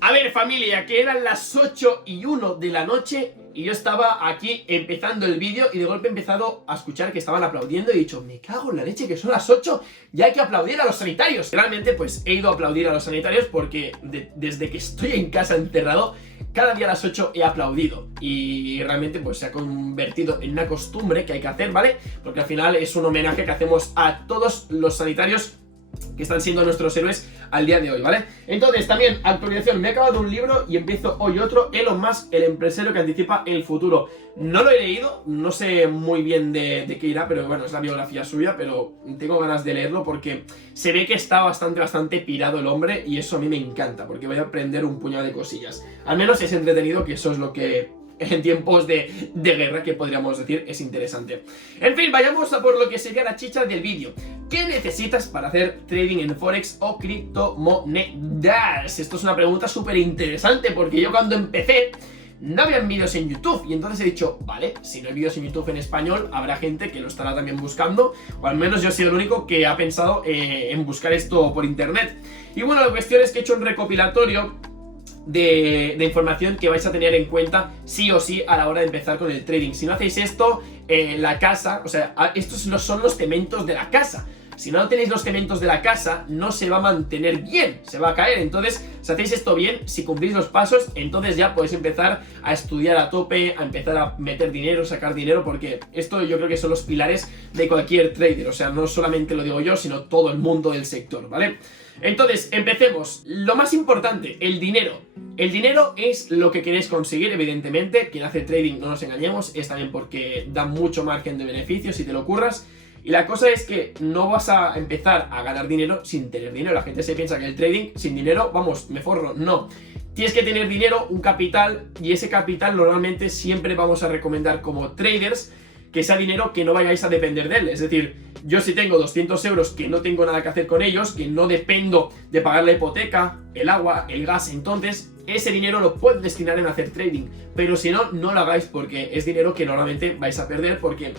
A ver, familia, que eran las 8:01 de la noche y yo estaba aquí empezando el vídeo y de golpe he empezado a escuchar que estaban aplaudiendo y he dicho, me cago en la leche, que son las 8 y hay que aplaudir a los sanitarios. Realmente pues he ido a aplaudir a los sanitarios porque desde que estoy en casa encerrado, cada día a las 8 he aplaudido y realmente pues se ha convertido en una costumbre que hay que hacer, ¿vale? Porque al final es un homenaje que hacemos a todos los sanitarios que están siendo nuestros héroes al día de hoy, ¿vale? Entonces, también, actualización, me he acabado un libro y empiezo hoy otro, Elon Musk, el empresario que anticipa el futuro. No lo he leído, no sé muy bien de qué irá, pero bueno, es la biografía suya, pero tengo ganas de leerlo porque se ve que está bastante pirado el hombre y eso a mí me encanta, porque voy a aprender un puñado de cosillas. Al menos es entretenido, que eso es lo que en tiempos de guerra, que podríamos decir, es interesante. En fin, vayamos a por lo que sería la chicha del vídeo. ¿Qué necesitas para hacer trading en Forex o criptomonedas? Esto es una pregunta súper interesante porque yo cuando empecé no habían vídeos en YouTube y entonces he dicho, vale, si no hay vídeos en YouTube en español, habrá gente que lo estará también buscando, o al menos yo he sido el único que ha pensado en buscar esto por internet. Y bueno, la cuestión es que he hecho un recopilatorio de información que vais a tener en cuenta sí o sí a la hora de empezar con el trading. Si no hacéis esto, la casa, o sea, estos son los cementos de la casa. Si no tenéis los cementos de la casa, no se va a mantener bien, se va a caer. Entonces, si hacéis esto bien, si cumplís los pasos, entonces ya podéis empezar a estudiar a tope, a empezar a meter dinero, sacar dinero, porque esto yo creo que son los pilares de cualquier trader. O sea, no solamente lo digo yo, sino todo el mundo del sector, ¿vale? Entonces, empecemos. Lo más importante, el dinero. El dinero es lo que queréis conseguir, evidentemente. Quien hace trading, no nos engañemos, es también porque da mucho margen de beneficio si te lo curras. Y la cosa es que no vas a empezar a ganar dinero sin tener dinero. La gente se piensa que el trading sin dinero, vamos, me forro. No. Tienes que tener dinero, un capital, y ese capital normalmente siempre vamos a recomendar como traders que sea dinero que no vayáis a depender de él. Es decir, yo si tengo 200 euros que no tengo nada que hacer con ellos, que no dependo de pagar la hipoteca, el agua, el gas, entonces ese dinero lo puedes destinar en hacer trading. Pero si no, no lo hagáis porque es dinero que normalmente vais a perder porque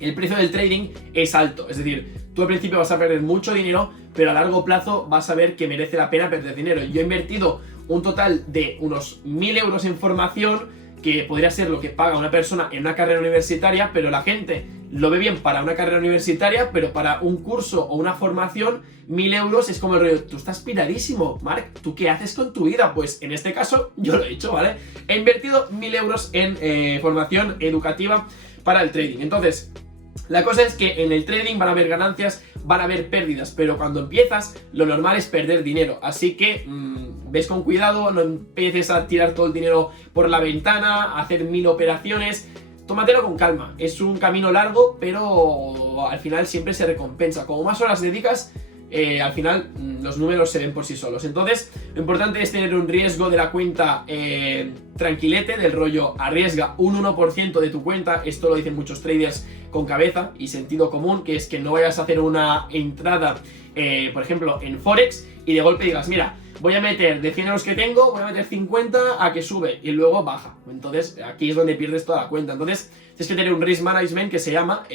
el precio del trading es alto. Es decir, tú al principio vas a perder mucho dinero, pero a largo plazo vas a ver que merece la pena perder dinero. Yo he invertido un total de unos 1000 euros en formación, que podría ser lo que paga una persona en una carrera universitaria, pero la gente lo ve bien para una carrera universitaria, pero para un curso o una formación, 1000 euros es como el rollo, tú estás piradísimo, Mark, ¿tú qué haces con tu vida? Pues en este caso, yo lo he hecho, ¿vale? He invertido 1000 euros en formación educativa para el trading. Entonces, la cosa es que en el trading van a haber ganancias, van a haber pérdidas, pero cuando empiezas, lo normal es perder dinero. Así que ves con cuidado, no empieces a tirar todo el dinero por la ventana, a hacer 1000 operaciones. Tómatelo con calma, es un camino largo, pero al final siempre se recompensa. Como más horas dedicas, al final los números se ven por sí solos. Entonces, lo importante es tener un riesgo de la cuenta tranquilete, del rollo arriesga un 1% de tu cuenta. Esto lo dicen muchos traders con cabeza y sentido común, que es que no vayas a hacer una entrada, por ejemplo, en Forex y de golpe digas, mira, voy a meter de 100 euros que tengo, voy a meter 50 a que sube y luego baja. Entonces, aquí es donde pierdes toda la cuenta. Entonces, tienes que tener un risk management que se llama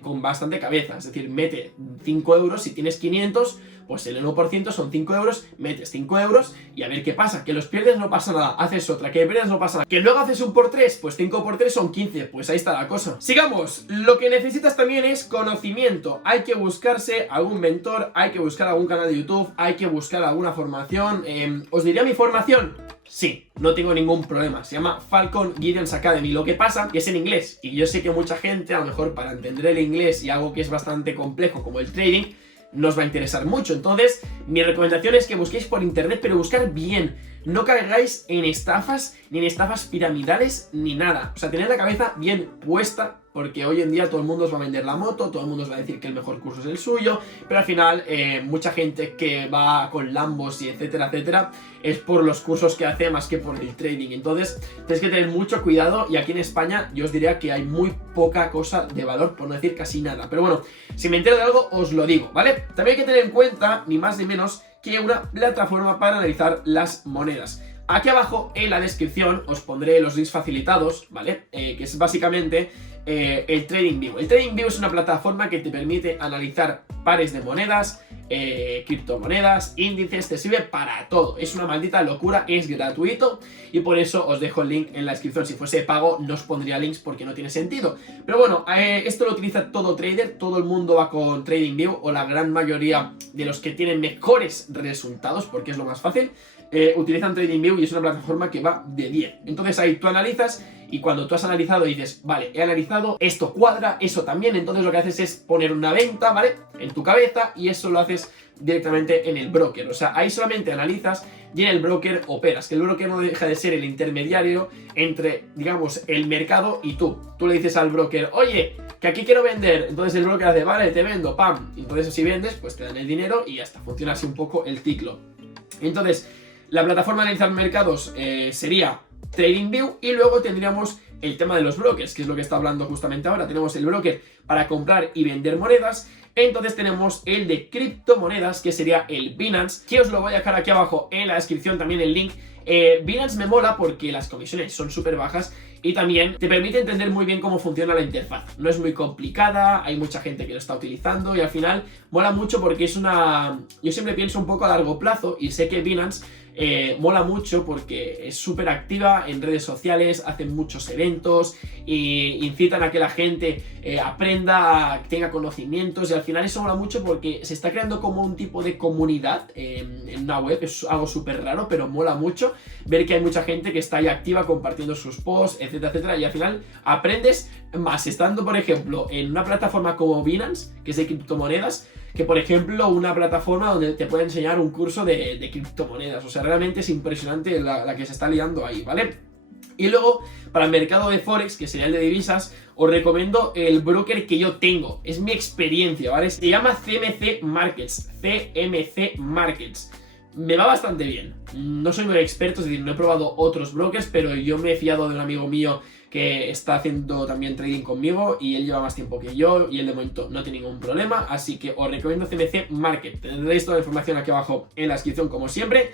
con bastante cabeza. Es decir, mete 5 euros, si tienes 500, pues el 1% son 5 euros, metes 5 euros y a ver qué pasa. Que los pierdes no pasa nada, haces otra, que pierdes no pasa nada. Que luego haces un por 3, pues 5 por 3 son 15, pues ahí está la cosa. Sigamos, lo que necesitas también es conocimiento. Hay que buscarse algún mentor, hay que buscar algún canal de YouTube, hay que buscar alguna formación. ¿Os diría mi formación? Sí, no tengo ningún problema, se llama Falcon Gideon's Academy. Lo que pasa es en inglés, y yo sé que mucha gente, a lo mejor para entender el inglés y algo que es bastante complejo como el trading, nos va a interesar mucho. Entonces, mi recomendación es que busquéis por internet, pero buscar bien. No caigáis en estafas, ni en estafas piramidales, ni nada. O sea, tened la cabeza bien puesta, porque hoy en día todo el mundo os va a vender la moto, todo el mundo os va a decir que el mejor curso es el suyo, pero al final mucha gente que va con Lambos y etcétera, etcétera, es por los cursos que hace más que por el trading. Entonces, tenéis que tener mucho cuidado y aquí en España yo os diría que hay muy poca cosa de valor, por no decir casi nada. Pero bueno, si me entero de algo os lo digo, ¿vale? También hay que tener en cuenta, ni más ni menos, que una plataforma para analizar las monedas. Aquí abajo en la descripción os pondré los links facilitados, ¿vale? Que es básicamente el TradingView. El TradingView es una plataforma que te permite analizar pares de monedas, criptomonedas, índices, te sirve para todo. Es una maldita locura, es gratuito y por eso os dejo el link en la descripción. Si fuese pago no os pondría links porque no tiene sentido. Pero bueno, esto lo utiliza todo trader, todo el mundo va con TradingView, o la gran mayoría de los que tienen mejores resultados, porque es lo más fácil, utilizan TradingView y es una plataforma que va de 10. Entonces ahí tú analizas y cuando tú has analizado dices, vale, he analizado, esto cuadra, eso también, entonces lo que haces es poner una venta, ¿vale?, en tu cabeza, y eso lo haces directamente en el broker. O sea, ahí solamente analizas y en el broker operas, que el broker no deja de ser el intermediario entre, digamos, el mercado y tú. Tú le dices al broker, oye, que aquí quiero vender, entonces el broker hace, vale, te vendo, pam, y entonces si vendes, pues te dan el dinero y ya está, funciona así un poco el ciclo. Entonces, la plataforma de analizar mercados sería TradingView, y luego tendríamos el tema de los brokers, que es lo que está hablando justamente ahora. Tenemos el broker para comprar y vender monedas. Entonces tenemos el de criptomonedas, que sería el Binance, que os lo voy a dejar aquí abajo en la descripción también el link. Binance me mola porque las comisiones son súper bajas y también te permite entender muy bien cómo funciona la interfaz. No es muy complicada, hay mucha gente que lo está utilizando y al final mola mucho porque es una... Yo siempre pienso un poco a largo plazo y sé que Binance mola mucho porque es súper activa en redes sociales, hacen muchos eventos e incitan a que la gente aprenda, tenga conocimientos, y al final eso mola mucho porque se está creando como un tipo de comunidad en una web. Es algo súper raro, pero mola mucho ver que hay mucha gente que está ahí activa compartiendo sus posts, etcétera, etcétera, y al final aprendes más estando, por ejemplo, en una plataforma como Binance, que es de criptomonedas, que por ejemplo una plataforma donde te puede enseñar un curso de criptomonedas. O sea, realmente es impresionante la que se está liando ahí, ¿vale? Y luego, para el mercado de Forex, que sería el de divisas, os recomiendo el broker que yo tengo. Es mi experiencia, ¿vale? Se llama CMC Markets. CMC Markets. Me va bastante bien. No soy muy experto, es decir, no he probado otros brokers, pero yo me he fiado de un amigo mío que está haciendo también trading conmigo y él lleva más tiempo que yo y él de momento no tiene ningún problema, así que os recomiendo CMC Market. Tendréis toda la información aquí abajo en la descripción como siempre.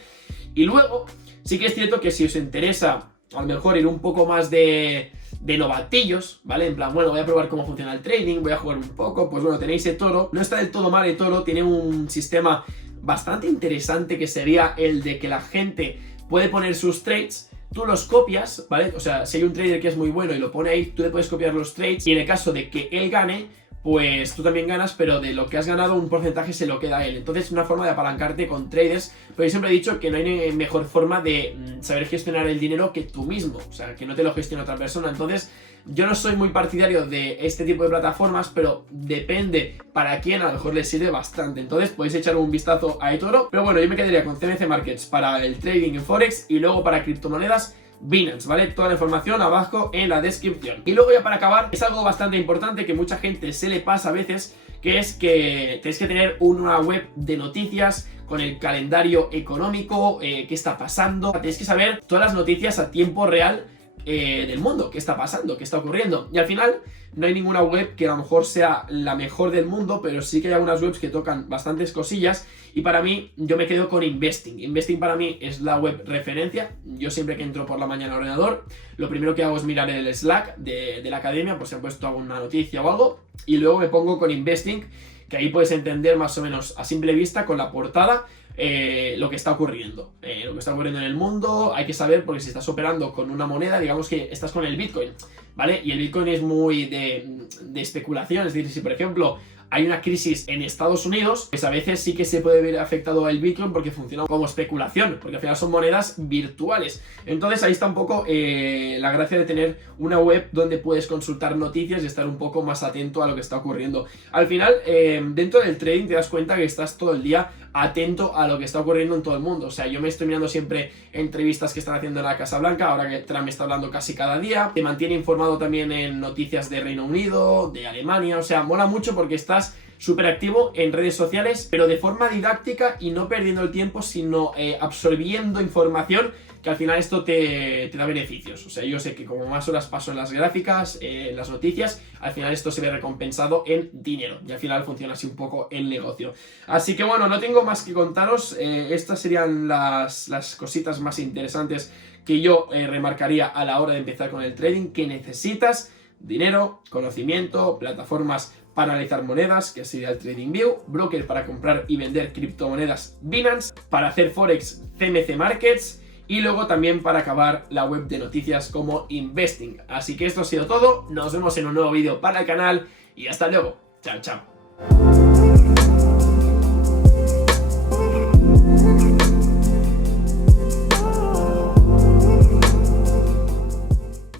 Y luego sí que es cierto que si os interesa a lo mejor ir un poco más de novatillos, ¿vale? En plan, bueno, voy a probar cómo funciona el trading, voy a jugar un poco, pues bueno, tenéis eToro. No está del todo mal eToro, tiene un sistema bastante interesante que sería el de que la gente puede poner sus trades, tú los copias, ¿vale? O sea, si hay un trader que es muy bueno y lo pone ahí, tú le puedes copiar los trades y en el caso de que él gane, pues tú también ganas, pero de lo que has ganado un porcentaje se lo queda a él. Entonces es una forma de apalancarte con traders, pero yo siempre he dicho que no hay mejor forma de saber gestionar el dinero que tú mismo, o sea, que no te lo gestione otra persona. Entonces yo no soy muy partidario de este tipo de plataformas, pero depende para quién, a lo mejor les sirve bastante. Entonces podéis echar un vistazo a eToro, pero bueno, yo me quedaría con CMC Markets para el trading en Forex y luego para criptomonedas Binance, ¿vale? Toda la información abajo en la descripción. Y luego ya para acabar, es algo bastante importante que mucha gente se le pasa a veces, que es que tenéis que tener una web de noticias con el calendario económico, qué está pasando. Tenéis que saber todas las noticias a tiempo real del mundo, qué está pasando, qué está ocurriendo. Y al final no hay ninguna web que a lo mejor sea la mejor del mundo, pero sí que hay algunas webs que tocan bastantes cosillas. Y para mí, yo me quedo con Investing. Investing para mí es la web referencia. Yo siempre que entro por la mañana al ordenador, lo primero que hago es mirar el Slack de la academia, por si han puesto alguna noticia o algo, y luego me pongo con Investing, que ahí puedes entender más o menos a simple vista con la portada lo que está ocurriendo. Lo que está ocurriendo en el mundo hay que saber, porque si estás operando con una moneda, digamos que estás con el Bitcoin, ¿vale? Y el Bitcoin es muy de especulación, es decir, si por ejemplo hay una crisis en Estados Unidos, pues a veces sí que se puede ver afectado el Bitcoin porque funciona como especulación, porque al final son monedas virtuales. Entonces ahí está un poco la gracia de tener una web donde puedes consultar noticias y estar un poco más atento a lo que está ocurriendo. Al final, dentro del trading te das cuenta que estás todo el día atento a lo que está ocurriendo en todo el mundo. O sea, yo me estoy mirando siempre entrevistas que están haciendo en la Casa Blanca, ahora que Trump está hablando casi cada día. Te mantiene informado también en noticias de Reino Unido, de Alemania. O sea, mola mucho porque estás súper activo en redes sociales, pero de forma didáctica y no perdiendo el tiempo, sino absorbiendo información, que al final esto te da beneficios. O sea, yo sé que como más horas paso en las gráficas, en las noticias, al final esto se ve recompensado en dinero y al final funciona así un poco el negocio. Así que bueno, no tengo más que contaros. Estas serían las cositas más interesantes que yo remarcaría a la hora de empezar con el trading. Que necesitas dinero, conocimiento, plataformas para analizar monedas, que sería el TradingView, broker para comprar y vender criptomonedas Binance, para hacer Forex CMC Markets y luego también para acabar la web de noticias como Investing. Así que esto ha sido todo, nos vemos en un nuevo vídeo para el canal y hasta luego. Chao, chao.